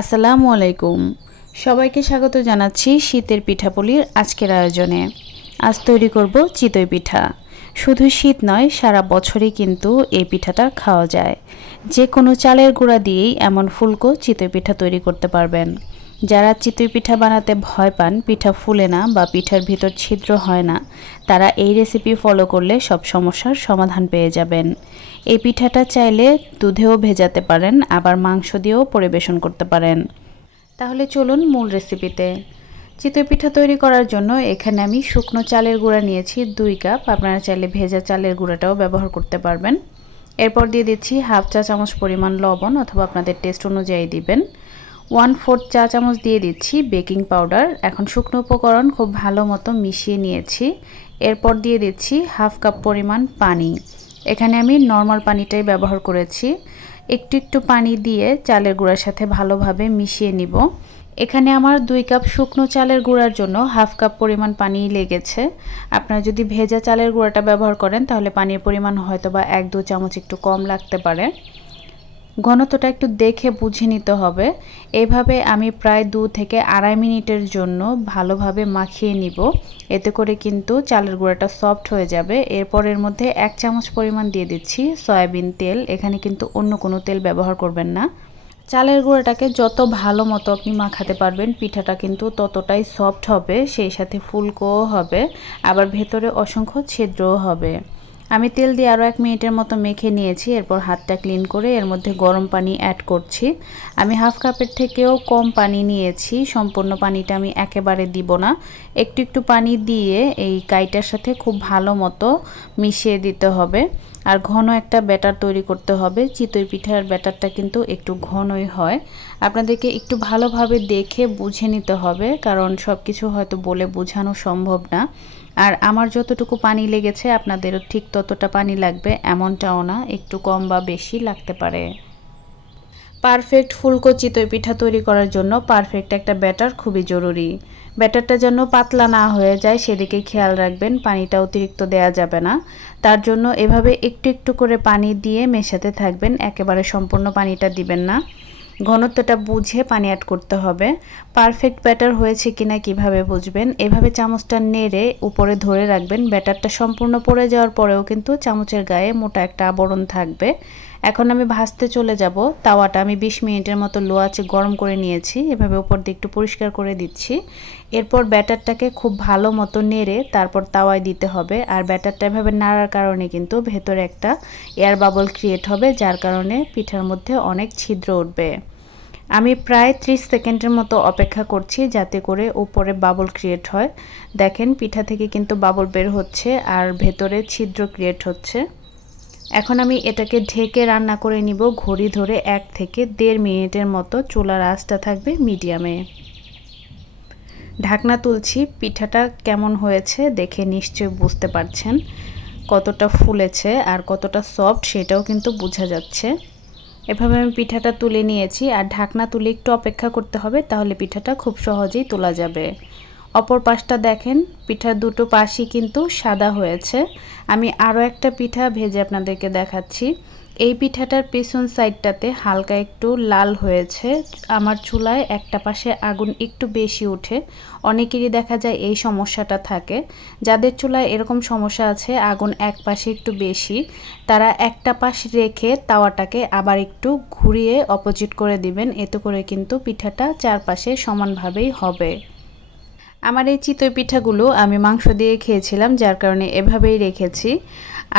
আসসালামু আলাইকুম। সবাইকে স্বাগত জানাচ্ছি শীতের পিঠাপুলির আজকের আয়োজনে। আজ তৈরি করব চিতই পিঠা। শুধু শীত নয়, সারা বছরই কিন্তু এই পিঠাটা খাওয়া যায়। যে কোনো চালের গুঁড়া দিয়েই এমন ফুলকো চিতই পিঠা তৈরি করতে পারবেন। যারা চিতই পিঠা বানাতে ভয় পান, পিঠা ফুলে না বা পিঠার ভিতর ছিদ্র হয় না, তারা এই রেসিপি ফলো করলে সব সমস্যার সমাধান পেয়ে যাবেন। এই পিঠাটা চাইলে দুধেও ভেজাতে পারেন, আবার মাংস দিয়েও পরিবেশন করতে পারেন। তাহলে চলুন মূল রেসিপিতে। চিতই পিঠা তৈরি করার জন্য এখানে আমি শুকনো চালের গুঁড়া নিয়েছি 2 কাপ। আপনারা চাইলে ভেজা চালের গুঁড়াটাও ব্যবহার করতে পারবেন। এরপর দিয়ে দিচ্ছি হাফ চা চামচ পরিমাণ লবণ, অথবা আপনাদের টেস্ট অনুযায়ী দিবেন। 1/4 চা চামচ দিয়ে দিচ্ছি বেকিং পাউডার। এখন শুকনো উপকরণ খুব ভালো মতো মিশিয়ে নিয়েছি। এরপর দিয়ে দিচ্ছি হাফ কাপ পরিমাণ পানি। এখানে আমি নর্মাল পানিটাই ব্যবহার করেছি। একটু একটু পানি দিয়ে চালের গুঁড়ার সাথে ভালোভাবে মিশিয়ে নিব। এখানে আমার 2 কাপ শুকনো চালের গুঁড়ার জন্য হাফ কাপ পরিমাণ পানি লেগেছে। আপনারা যদি ভেজা চালের গুঁড়াটা ব্যবহার করেন তাহলে পানির পরিমাণ হয়তোবা 1-2 চামচ একটু কম লাগতে পারে। ঘনত্বটা একটু দেখে বুঝে নিতে হবে। এইভাবে আমি প্রায় 2 থেকে 2.5 মিনিটের জন্য ভালোভাবে মাখিয়ে নিব। এতে করে কিন্তু চালের গুঁড়াটা সফট হয়ে যাবে। এরপর এর মধ্যে 1 চামচ পরিমাণ দিয়ে দিচ্ছি সয়াবিন তেল। এখানে কিন্তু অন্য কোনো তেল ব্যবহার করবেন না। চালের গুঁড়াটাকে যত ভালো মতো আপনি মাখাতে পারবেন, পিঠাটা কিন্তু ততটাই সফট হবে, সেই সাথে ফুলকোও হবে, আবার ভেতরে অসংখ্য ছিদ্রও হবে। আমি তেল দিয়ে আরও 1 মিনিটের মতো মেখে নিয়েছি। এরপর হাতটা ক্লিন করে এর মধ্যে গরম পানি অ্যাড করছি। আমি হাফ কাপের থেকেও কম পানি নিয়েছি। সম্পূর্ণ পানিটা আমি একেবারে দিব না, একটু একটু পানি দিয়ে এই কাইটার সাথে খুব ভালো মতো মিশিয়ে দিতে হবে। আর ঘন একটা ব্যাটার তৈরি করতে হবে। চিতই পিঠার ব্যাটারটা কিন্তু একটু ঘনই হয়। আপনাদেরকে একটু ভালোভাবে দেখে বুঝে নিতে হবে, কারণ সব কিছু হয়তো বলে বোঝানো সম্ভব না। আর আমার যতটুকু পানি লেগেছে আপনাদেরও ঠিক ততটা পানি লাগবে এমনটাও না, একটু কম বা বেশি লাগতে পারে। পারফেক্ট ফুলকো চিতই পিঠা তৈরি করার জন্য পারফেক্ট একটা ব্যাটার খুবই জরুরি। ব্যাটারটা যেন পাতলা না হয়ে যায় সেদিকে খেয়াল রাখবেন। পানিটা অতিরিক্ত দেয়া যাবে না। তার জন্য এভাবে একটু একটু করে পানি দিয়ে মেশাতে থাকবেন, একেবারে সম্পূর্ণ পানিটা দিবেন না। ঘনত্বটা বুঝে পানি অ্যাড করতে হবে। পারফেক্ট ব্যাটার হয়েছে কিনা কিভাবে বুঝবেন? এভাবে চামচটা নেড়ে উপরে ধরে রাখবেন। ব্যাটারটা সম্পূর্ণ পড়ে যাওয়ার পরেও কিন্তু চামচের গায়ে মোটা একটা আবরণ থাকবে। এখন আমি ভাজতে চলে যাব। তাওয়াটা আমি 20 মিনিটের মতো লো আঁচে গরম করে নিয়েছি। এভাবে উপর দিয়ে একটু পরিষ্কার করে দিচ্ছি। এরপর ব্যাটারটাকে খুব ভালো মতো নেড়ে তারপর তাওয়ায় দিতে হবে। আর ব্যাটারটা এভাবে নাড়ার কারণে কিন্তু ভেতরে একটা এয়ার বাবল ক্রিয়েট হবে, যার কারণে পিঠার মধ্যে অনেক ছিদ্র উঠবে। আমি প্রায় 30 সেকেন্ডের মতো অপেক্ষা করছি যাতে করে উপরে বাবল ক্রিয়েট হয়। দেখেন পিঠা থেকে কিন্তু বাবল বের হচ্ছে আর ভেতরে ছিদ্র ক্রিয়েট হচ্ছে। এখন আমি এটাকে ঢেকে রান্না করে নিব ঘড়ি ধরে 1 থেকে 1.5 মিনিটের মতো। চুলার আঁচটা থাকবে মিডিয়ামে। ঢাকনা তুলছি। পিঠাটা কেমন হয়েছে দেখে নিশ্চয়ই বুঝতে পারছেন কতটা ফুলেছে আর কতটা সফট, সেটাও কিন্তু বোঝা যাচ্ছে। এভাবে আমি পিঠাটা তুলে নিয়েছি। আর ঢাকনা তুলে একটু অপেক্ষা করতে হবে, তাহলে পিঠাটা খুব সহজেই তোলা যাবে। অপর পাশটা দেখেন, পিঠার দুটো পাশই কিন্তু সাদা হয়েছে। আমি আরও একটা পিঠা ভেজে আপনাদেরকে দেখাচ্ছি। এই পিঠাটার পেছন সাইডটাতে হালকা একটু লাল হয়েছে। আমার চুলায় একটা পাশে আগুন একটু বেশি ওঠে। অনেকেরই দেখা যায় এই সমস্যাটা থাকে। যাদের চুলায় এরকম সমস্যা আছে, আগুন এক পাশে একটু বেশি, তারা একটা পাশ রেখে তাওয়াটাকে আবার একটু ঘুরিয়ে অপোজিট করে দিবেন। এতে করে কিন্তু পিঠাটা চারপাশে সমানভাবেই হবে। আমার এই চিতই পিঠাগুলো আমি মাংস দিয়ে খেয়েছিলাম, যার কারণে এভাবেই রেখেছি।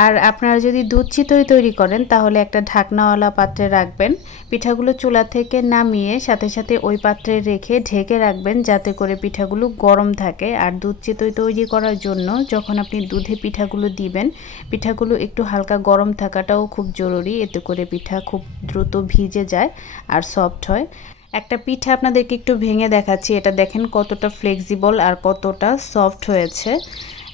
আর আপনারা যদি দুধ চিতই তৈরি করেন তাহলে একটা ঢাকনাওয়ালা পাত্রে রাখবেন। পিঠাগুলো চুলা থেকে নামিয়ে সাথে সাথে ওই পাত্রে রেখে ঢেকে রাখবেন, যাতে করে পিঠাগুলো গরম থাকে। আর দুধ চিতই তৈরি করার জন্য যখন আপনি দুধে পিঠাগুলো দিবেন, পিঠাগুলো একটু হালকা গরম থাকাটাও খুব জরুরি। এতে করে পিঠা খুব দ্রুত ভিজে যায় আর সফট হয়। একটা পিঠা আপনাদেরকে একটু ভেঙে দেখাচ্ছি। এটা দেখেন কতটা ফ্লেক্সিবল আর কতটা সফট হয়েছে।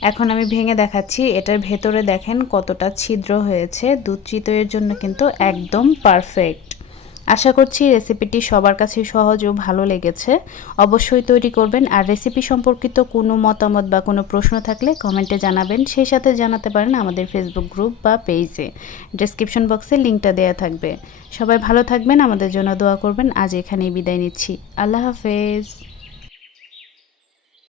এখন আমি ভেঙে দেখাচ্ছি। এটার ভেতরে দেখেন কতটা ছিদ্র হয়েছে। দুধ চিতইয়ের জন্য কিন্তু একদম পারফেক্ট। আশা করছি রেসিপিটি সবার কাছে সহজ ও ভালো লেগেছে। অবশ্যই তৈরি করবেন। আর রেসিপি সম্পর্কিত কোনো মতামত বা কোনো প্রশ্ন থাকলে কমেন্টে জানাবেন। সেই সাথে জানাতে পারেন আমাদের ফেসবুক গ্রুপ বা পেজে। ডেসক্রিপশন বক্সে লিঙ্কটা দেওয়া থাকবে। সবাই ভালো থাকবেন, আমাদের জন্য দোয়া করবেন। আজ এখানেই বিদায় নিচ্ছি। আল্লাহ হাফেজ।